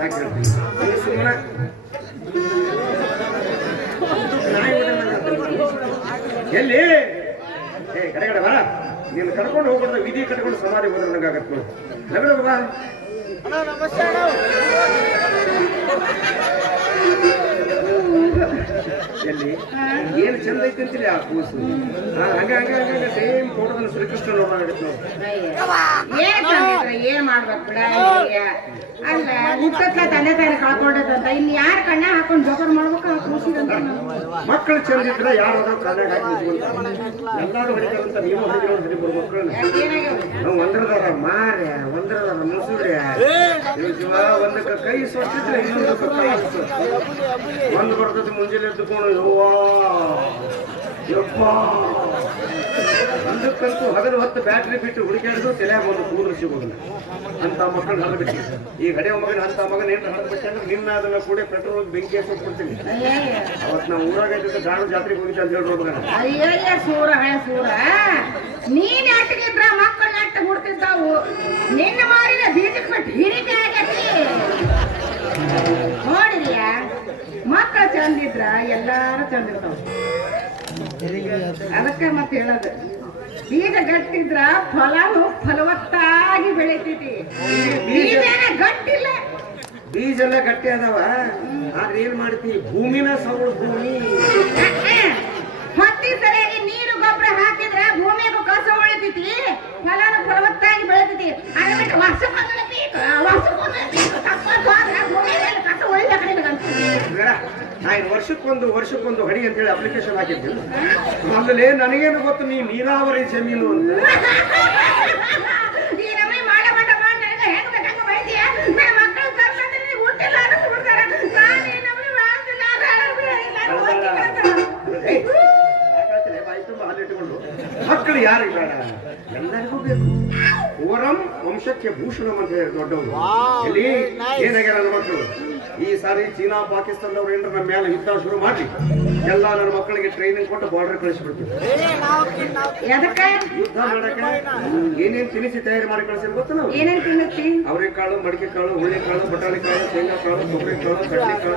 ನಾ ಕೇಳ್ತೀನಿ ಸುಮ್ಮನೆ ಎಲ್ಲಿ ಕಡೆಗಡೆ ಬರ ನೀನು ಕರ್ಕೊಂಡು ಹೋಗ್ಬಾರ್ದ ವಿಧಿ ಕಟ್ಕೊಂಡು ಸಮಾಧಿ ಹೋದ್ರೆ ನನಗಾಗತ್ತೆ ನೋಡಿ ನಗಡ ಬಾ ಎಲ್ಲಿ ಏನು ಚಂದ ಐತಿ ಅಂತಿಲ್ಲ ಆ ಕೂಸು ಹಂಗ ಹಂಗ ಹಂಗ ಸೇಮ್ ಫೋಟೋದಲ್ಲಿ ಶ್ರೀಕೃಷ್ಣ ನೋಡಾಗತ್ತೆ ನೋಡಿ ಏನ್ ಮಾಡ್ಬೇಕು ಬಿಡ ಅಲ್ಲ ಹುಟ್ಟತ್ಲ ತಂದೆ ತಾಯಿ ಕಳ್ಕೊಂಡದಂತ ಇನ್ನು ಯಾರ ಕಣ್ಣ ಹಾಕೊಂಡು ಜೋಕರ್ ಮಾಡ್ಬೇಕು ಆ ಕೂಸಿದಂತ ಮಕ್ಕಳು ಚಂದ ಇದ್ರೆ ಯಾರಾದ್ರೂ ಕಣ್ಣಾಗ ಹಾಕಿ ಎಲ್ಲಾರು ಹೊಡಿತಾರಂತ ನೀವು ಹೊಡಿದ್ರು ಮಕ್ಕಳನ್ನ ನಾವು ಒಂದ್ರದಾರ ಮಾರ್ಯ ಒಂದ್ರದಾರ ಮುಸುಡ್ಯ ಶಿವ ಒಂದಕ್ಕೆ ಕೈ ಸ್ವಚ್ಛಿದ್ರೆ ಇನ್ನೊಂದಕ್ಕೆ ಕೈ ಒಂದು ಬರ್ತದೆ ಮುಂಜಾನೆ ಎದ್ದುಕೊಂಡು ಯಪ್ಪ ಒಂದಕ್ಕಂತೂ ಹಗಲು ಹೊತ್ತು ಬ್ಯಾಟ್ರಿ ಬಿಟ್ಟು ಹುಡುಕಾಡಿದ್ರು ತಲೆಯಾಗ ಒಂದು ಕೂದಲು ಸಿಗೋದಿಲ್ಲ ಅಂತ ಮಕ್ಕಳು ಹರಿಬಿಟ್ಟು ಈ ಗಡಿಯ ಮಗನ ಅಂತ ಮಗನ ಏನ್ ಹರಿಬಿಟ್ಟೆ ಅಂದ್ರೆ ನಿನ್ನ ಅದನ್ನ ಕೂಡ ಪೆಟ್ರೋಲ್ ಬೆಂಕಿ ಹಾಕೊಟ್ಬಿಡ್ತೀನಿ ಅವತ್ತು ನಾವು ಊರಾಗ ಇದ್ದಿದ್ದು ಗಾಡು ಜಾತ್ರೆಗೆ ಹೋಗಿದ್ದೆ ಅಂತ ಹೇಳಿ ಮಗನ ಅಯ್ಯಯ್ಯ ಸೂರ ಸೂರ ನೀನ್ ನೆಟ್ಟಿಗಿದ್ರ ಮಕ್ಕಳು ನೆಟ್ಟ ಹುಡ್ತಿದ್ದಾವು ನಿನ್ನ ಮಾರಿನ ಬೀಜಕ್ಕೆ ಬಿಟ್ಟು ಹಿರಿಕೆ ಆಗೈತಿ ನೋಡಿದ್ಯಾ ಮಕ್ಕಳು ಚಂದಿದ್ರ ಎಲ್ಲಾರು ಚಂದಿರ್ತಾವ ಅದಕ್ಕೆ ಮತ್ತೆ ಹೇಳೋದು ಬೀಜ ಗಟ್ಟಿದ್ರ ಫಲನು ಫಲವತ್ತಾಗಿ ಬೆಳಿತೈತಿ ಬೀಜನ ಗಟ್ಟಿಲ್ಲ ಬೀಜ ಎಲ್ಲ ಗಟ್ಟಿ ಅದಾವ ಆದ್ರೆ ಏನ್ ಮಾಡ್ತಿ ಭೂಮಿನ ಸೌಳ ಭೂಮಿ ಹೊತ್ತಿ ಸರಿಯಾಗಿ ನೀರು ಗೊಬ್ಬರ ಹಾಕಿದ್ರೆ ಭೂಮಿಗೂ ಕಸ ಉಳಿತೈತಿ ಫಲನು ಫಲವತ್ತಾಗಿ ಬೆಳಿತೈತಿ ಅದ್ರ ಬಿಟ್ಟು ವರ್ಷಕ್ಕೊಂದು ಬೇಕು ಭೂಮಿ ಮೇಲೆ ಕಸ ಉಳಿದ ವರ್ಷಕ್ಕೊಂದು ಹಡಿ ಅಂತೇಳಿ ಅಪ್ಲಿಕೇಶನ್ ಹಾಕಿದ್ದೀನಿ ಆಮೇಲೆ ನನಗೇನು ಗೊತ್ತು ನೀ ನೀರಾವರಿ ಜಮೀನು ಅಂತ ಮಕ್ಕಳು ಯಾರಿಗೆ ಬೇಡ ಎಲ್ಲರಿಗೂ ಬೇಕು ಓರಂ ವಂಶಕ್ಕೆ ಭೂಷಣಂ ಅಂತ ಹೇಳಿ ದೊಡ್ಡವರು ಇಲ್ಲಿ ಏನಾಗ್ಯಾರ ನನ್ನ ಮಕ್ಕಳು ಈ ಸಾರಿ ಚೀನಾ ಪಾಕಿಸ್ತಾನದವ್ರು ಏನ್ರ ನಮ್ಮ ಮೇಲೆ ಯುದ್ಧ ಶುರು ಮಾಡಿ ಎಲ್ಲ ನನ್ನ ಮಕ್ಕಳಿಗೆ ಟ್ರೈನಿಂಗ್ ಕೊಟ್ಟು ಬಾರ್ಡರ್ ಕಳಿಸ್ಬಿಡ್ತೀವಿ ಯುದ್ಧ ಮಾಡಕ್ಕೆ ಏನೇನ್ ತಿನಿಸಿ ತಯಾರಿ ಮಾಡಿ ಕಳಿಸಿರ್ ಗೊತ್ತ ನಾವು ಅವ್ರಿಗೆ ಕಾಳು ಮಡಿಕೆ ಕಾಳು ಹುಳ್ಳಿ ಕಾಳು ಬಟಾಣಿ ಕಾಳು ಶೇಂಗಾ ಕಾಳು ಕೊಬ್ಬರಿ ಕಾಳು ಕಡ್ಲಿ ಕಾಳು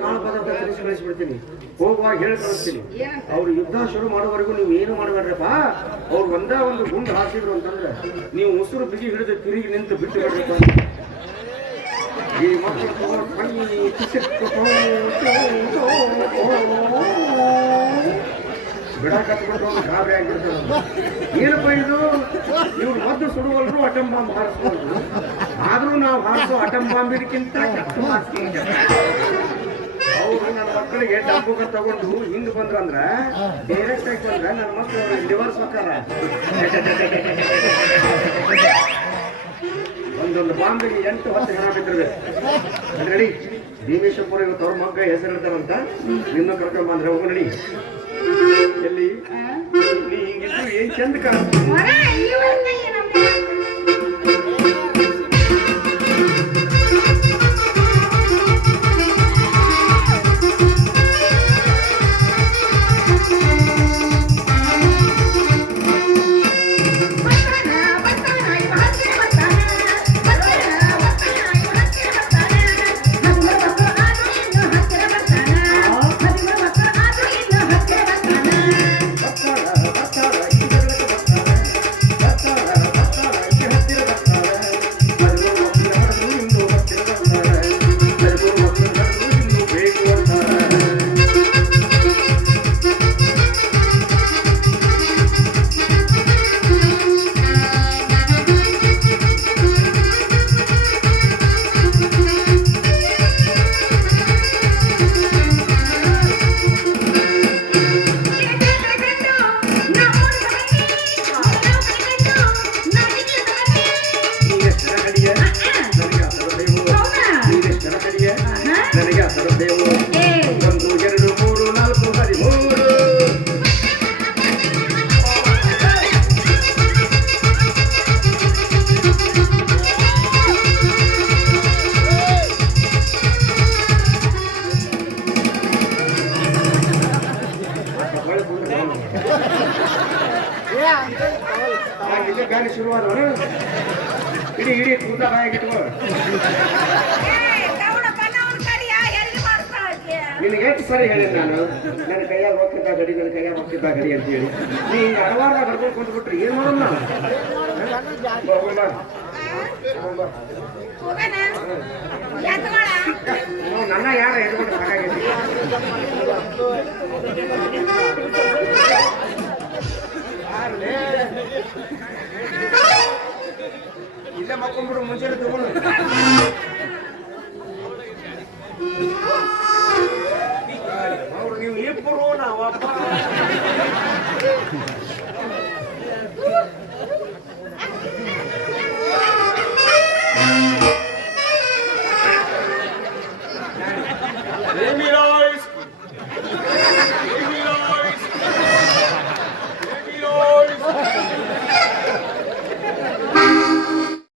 ಕಾಳು ಪದಾರ್ಥ ತಿನಿಸಿ ಕಳಿಸ್ಬಿಡ್ತೀನಿ ಹೋಗುವಾಗ ಹೇಳಿ ಕಳಿಸ್ತೀನಿ ಅವ್ರು ಯುದ್ಧ ಶುರು ಮಾಡೋವರೆಗೂ ನೀವು ಏನು ಮಾಡಬೇಡ್ರಪ್ಪ ಅವ್ರು ಒಂದೇ ಒಂದು ಗುಂಡು ಹಾಕಿದ್ರು ಅಂತಂದ್ರೆ ನೀವು ಉಸಿರು ಬಿಗಿ ಹಿಡಿದು ತಿರುಗಿ ನಿಂತು ಬಿಟ್ಟು ಬಿಡ್ಬೇಕು ಈ ಮಕ್ಕಳು ಬಿಡಕತ್ಬಿಟ್ಟು ಗಾಬರಿ ಆಗಿರ್ತಾರೆ ಏನಪ್ಪ ಇದು ಇವ್ರು ಮದ್ದು ಸುಡುವಲ್ರು ಅಟಮ್ ಬಾಂಬ್ ಹಾರಿಸ್ಬೋದು ಆದ್ರೂ ನಾವು ಹಾರಿಸೋ ಅಟಮ್ ಬಾಂಬಿಗಿಂತ ಅವರು ನನ್ನ ಮಕ್ಕಳಿಗೆ ಡಬ್ಬುಗ ತಗೊಂಡು ಹಿಂಗ್ ಬಂದ್ರಂದ್ರ ಡೈರೆಕ್ಟ್ ಆಗಿ ಬಂದ್ರ ನನ್ನ ಮಕ್ಕಳು ಲಿವರ್ ಸೊಕ್ಕಾರ ಒಂದೊಂದು ಬಾಂಬಿಗೆ 8-10 ಜನ ಬಿದ್ದಿರ್ಬೇಕು ನಡಿ ಭೀಮೇಶ್ವರ ಇವತ್ತು ಅವ್ರ ಮಗ್ಗ ಹೆಸರಿಡ್ತಾರಂತ ನಿನ್ನ ಕರ್ಕೊಂಡ್ ಬಂದ್ರೆ ಹೋಗು ನಡಿ ಎಲ್ಲಿ ನೀ ಹಿಂಗಿದ್ರು ಏನ್ ಚಂದ ಕಾಣ ಗಾಡಿ ಶುರುವಾದ ಇಡೀ ಇಡೀ ಕೂತ ಬಾಯಾಗಿಟ್ಕೋ. ನಿನಗೆ ಎಷ್ಟು ಸರಿ ಹೇಳಿ ನಾನು ನನ್ನ ಕೈಯಾಗ ಹೋಗ್ತಿದ್ದ ಗಡಿ ನನ್ನ ಕೈಯಾಗ ಹೋಗ್ತಿದ್ದ ಗಡಿ ಅಂತ ಹೇಳಿ ನೀ ಹಿಂಗೆ ಅಡವಾರ ಬರ್ಕೊಂಡು ಕುಂತ್ಬಿಟ್ರಿ ಏನ್ ಮಾಡೋಣ ನಾವು? ನನ್ನ ಯಾರ ಎದ್ಕೊಂಡು ಸಾಕಾಗೈತಿ. ಇಲ್ಲೇ ಮಕ್ಕೊಂಡ್ಬಿಡು ಮುಂಚೆನೆ ತಗೊಂಡು. ಅವ್ರು ನೀವು ಇಬ್ಬರು ನಾವಪ್ಪ